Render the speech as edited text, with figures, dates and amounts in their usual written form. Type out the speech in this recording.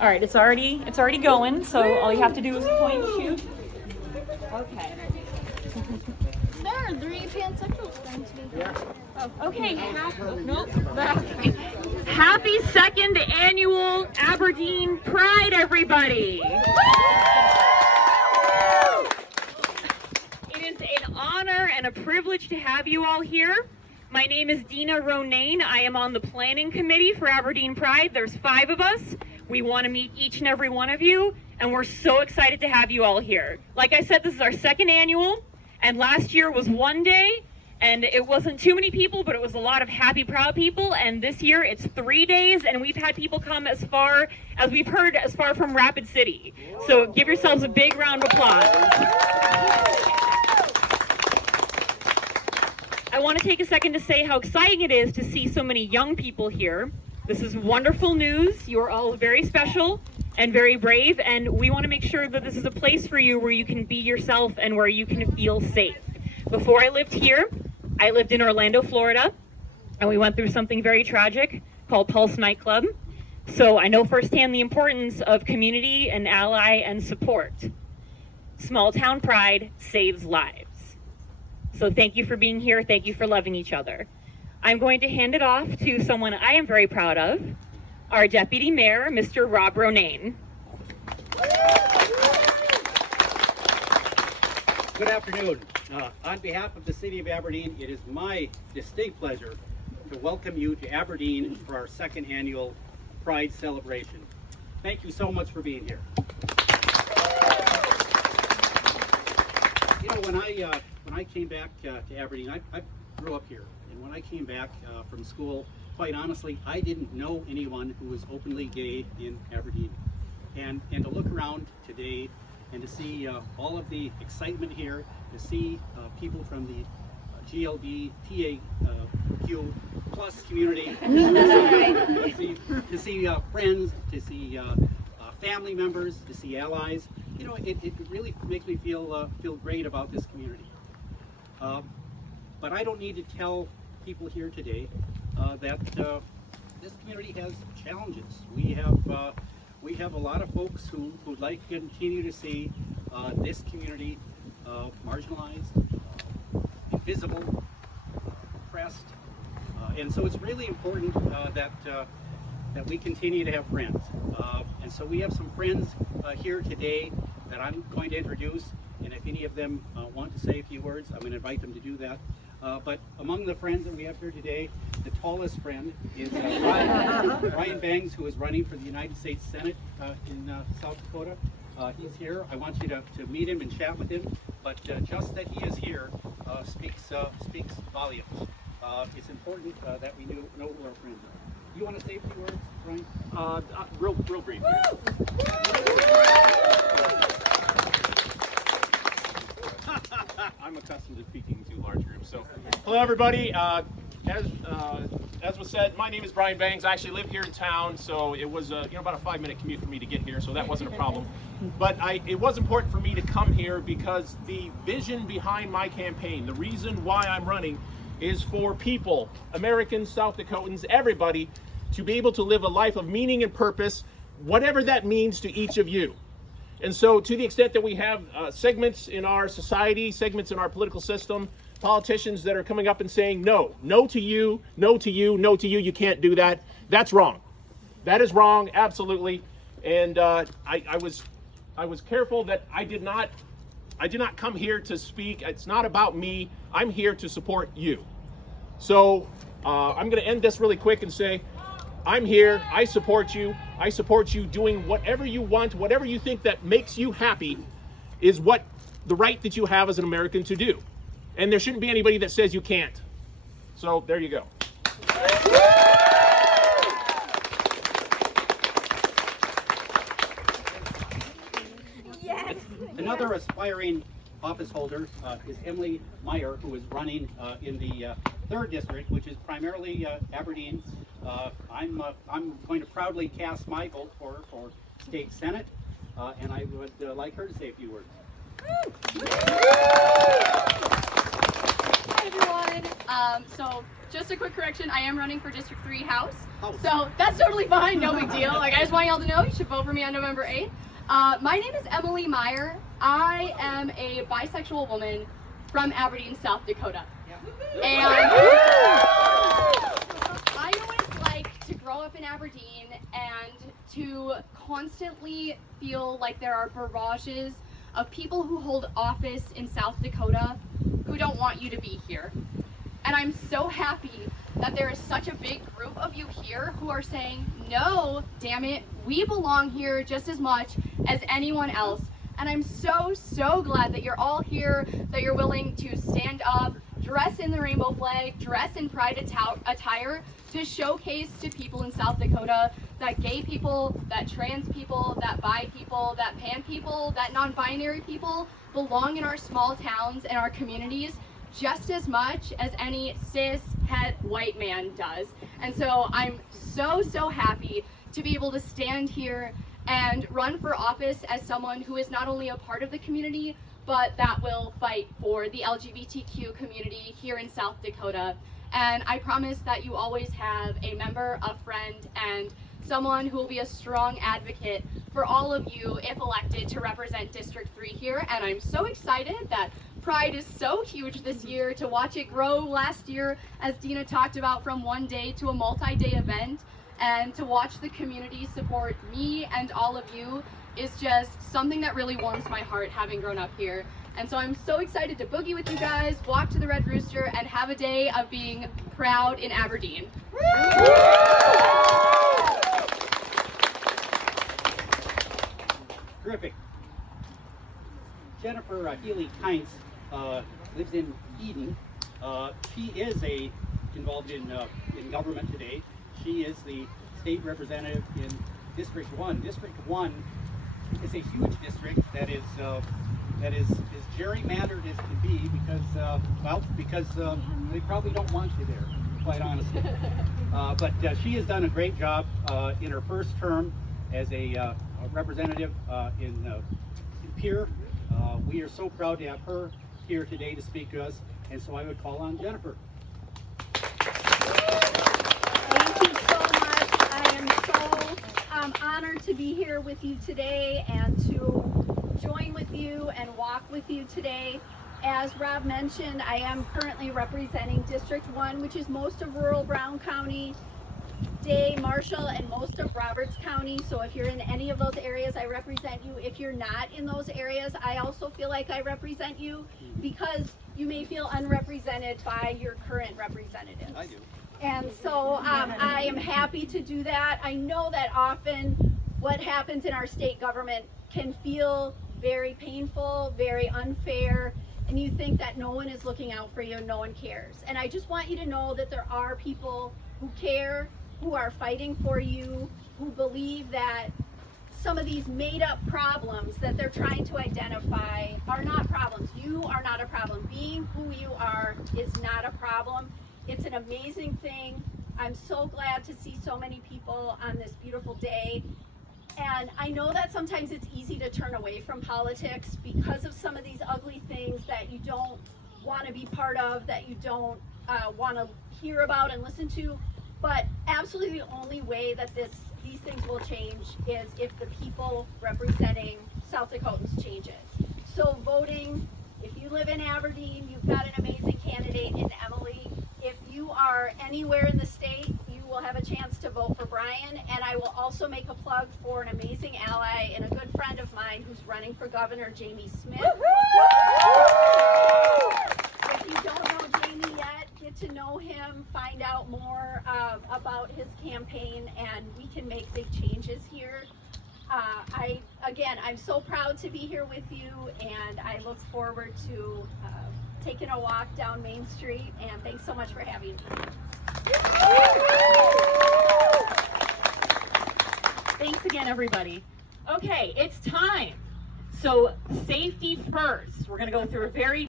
All right, it's already going, so all you have to do is point and shoot. Okay. There are 3 pansexuals going to be. Yeah. Oh. Okay. Happy 2nd annual Aberdeen Pride, everybody. It is an honor and a privilege to have you all here. My name is Ronin. I am on the planning committee for Aberdeen Pride. There's 5 of us. We want to meet each and every one of you, and we're so excited to have you all here. Like I said, this is our 2nd annual, and last year was 1 day, and it wasn't too many people, but it was a lot of happy, proud people, and this year it's 3 days, and we've had people come as far as we've heard, as far from Rapid City. So give yourselves a big round of applause. I want to take a second to say how exciting it is to see so many young people here. This is wonderful news. You are all very special and very brave, and we want to make sure that this is a place for you where you can be yourself and where you can feel safe. Before I lived here, I lived in Orlando, Florida, and we went through something very tragic called Pulse Nightclub. So I know firsthand the importance of community and ally and support. Small town pride saves lives. So thank you for being here. Thank you for loving each other. I'm going to hand it off to someone I am very proud of, our Deputy Mayor, Mr. Rob Ronin. Good afternoon. On behalf of the City of Aberdeen, it is my distinct pleasure to welcome you to Aberdeen for our 2nd annual Pride celebration. Thank you so much for being here. You know, when I came back to Aberdeen, I grew up here, and when I came back from school, quite honestly, I didn't know anyone who was openly gay in Aberdeen. And to look around today and to see all of the excitement here, to see people from the GLBTAQ plus community, to see friends, to see family members, to see allies, you know, it really makes me feel great about this community. But I don't need to tell people here today that this community has challenges. We have a lot of folks who'd like to continue to see this community marginalized, invisible, oppressed, and so it's really important that we continue to have friends. And so we have some friends here today that I'm going to introduce, and if any of them want to say a few words, I'm going to invite them to do that. But among the friends that we have here today, the tallest friend is Brian Bangs, who is running for the United States Senate in South Dakota. He's here. I want you to meet him and chat with him, but just that he is here speaks volumes. It's important that we know who our friends are. You want to say a few words, Brian? Real brief. I'm accustomed to speaking to large groups. So, hello everybody. As was said, my name is Brian Bangs. I actually live here in town, so it was about a 5-minute commute for me to get here, so that wasn't a problem. But it was important for me to come here because the vision behind my campaign, the reason why I'm running, is for people, Americans, South Dakotans, everybody, to be able to live a life of meaning and purpose, whatever that means to each of you. And so to the extent that we have segments in our society, segments in our political system, politicians that are coming up and saying, no to you, no to you, no to you, you can't do that, that's wrong. That is wrong, absolutely. And I was careful that I did not come here to speak. It's not about me. I'm here to support you. So I'm going to end this really quick and say, I'm here. I support you. I support you doing whatever you want, whatever you think that makes you happy is what the right that you have as an American to do. And there shouldn't be anybody that says you can't. So there you go. Yes. Another aspiring office holder is Meyer, who is running in the 3rd district, which is primarily Aberdeen. I'm going to proudly cast my vote for her for state senate, and I would like her to say a few words. Hi everyone. So just a quick correction, I am running for District 3 House. So that's totally fine, no big deal. Like I just want y'all to know you should vote for me on November 8th. My name is Emily Meyer. I am a bisexual woman from Aberdeen, South Dakota. And I know what it's like to grow up in Aberdeen and to constantly feel like there are barrages of people who hold office in South Dakota who don't want you to be here. And I'm so happy that there is such a big group of you here who are saying, no, damn it, we belong here just as much as anyone else. And I'm so, so glad that you're all here, that you're willing to stand up, dress in the rainbow flag, dress in pride attire to showcase to people in South Dakota that gay people, that trans people, that bi people, that pan people, that non-binary people belong in our small towns and our communities just as much as any cis het white man does. And so I'm so, so happy to be able to stand here and run for office as someone who is not only a part of the community, but that will fight for the LGBTQ community here in South Dakota. And I promise that you always have a member, a friend, and someone who will be a strong advocate for all of you if elected to represent District 3 here. And I'm so excited that Pride is so huge this year, to watch it grow last year, as Dina talked about, from one day to a multi-day event, and to watch the community support me and all of you is just something that really warms my heart, having grown up here. And so I'm so excited to boogie with you guys, walk to the Red Rooster, and have a day of being proud in Aberdeen. Terrific. Jennifer Healy Heinz lives in Eden. She is involved in government today. She is the state representative in District 1. District 1 is a huge district that is gerrymandered as can be because they probably don't want you there, quite honestly. But she has done a great job in her first term as a representative in Pierre. We are so proud to have her here today to speak to us, and so I would call on Jennifer. Thank you so much. I am so honored to be here with you today and to join with you and walk with you today. As Rob mentioned, I am currently representing District 1, which is most of rural Brown County, Day, Marshall, and most of Roberts County. So if you're in any of those areas, I represent you. If you're not in those areas, I also feel like I represent you, because you may feel unrepresented by your current representatives. I do. And so I am happy to do that. I know that often what happens in our state government can feel very painful, very unfair, and you think that no one is looking out for you and no one cares. And I just want you to know that there are people who care, who are fighting for you, who believe that some of these made-up problems that they're trying to identify are not problems. You are not a problem. Being who you are is not a problem. It's an amazing thing. I'm so glad to see so many people on this beautiful day. And I know that sometimes it's easy to turn away from politics because of some of these ugly things that you don't want to be part of, that you don't want to hear about and listen to. But absolutely the only way that these things will change is if the people representing South Dakotans changes. So voting, if you live in Aberdeen, you've got an amazing candidate in Emily. If you are anywhere in the state, you will have a chance to vote for Brian. And I will also make a plug for an amazing ally and a good friend of mine who's running for governor, Jamie Smith. If you don't know Jamie yet, get to know him, find out more about his campaign, and we can make big changes here. I'm so proud to be here with you, and I look forward to taking a walk down Main Street, and thanks so much for having me. Thanks again, everybody. Okay, it's time. So safety first. We're going to go through a very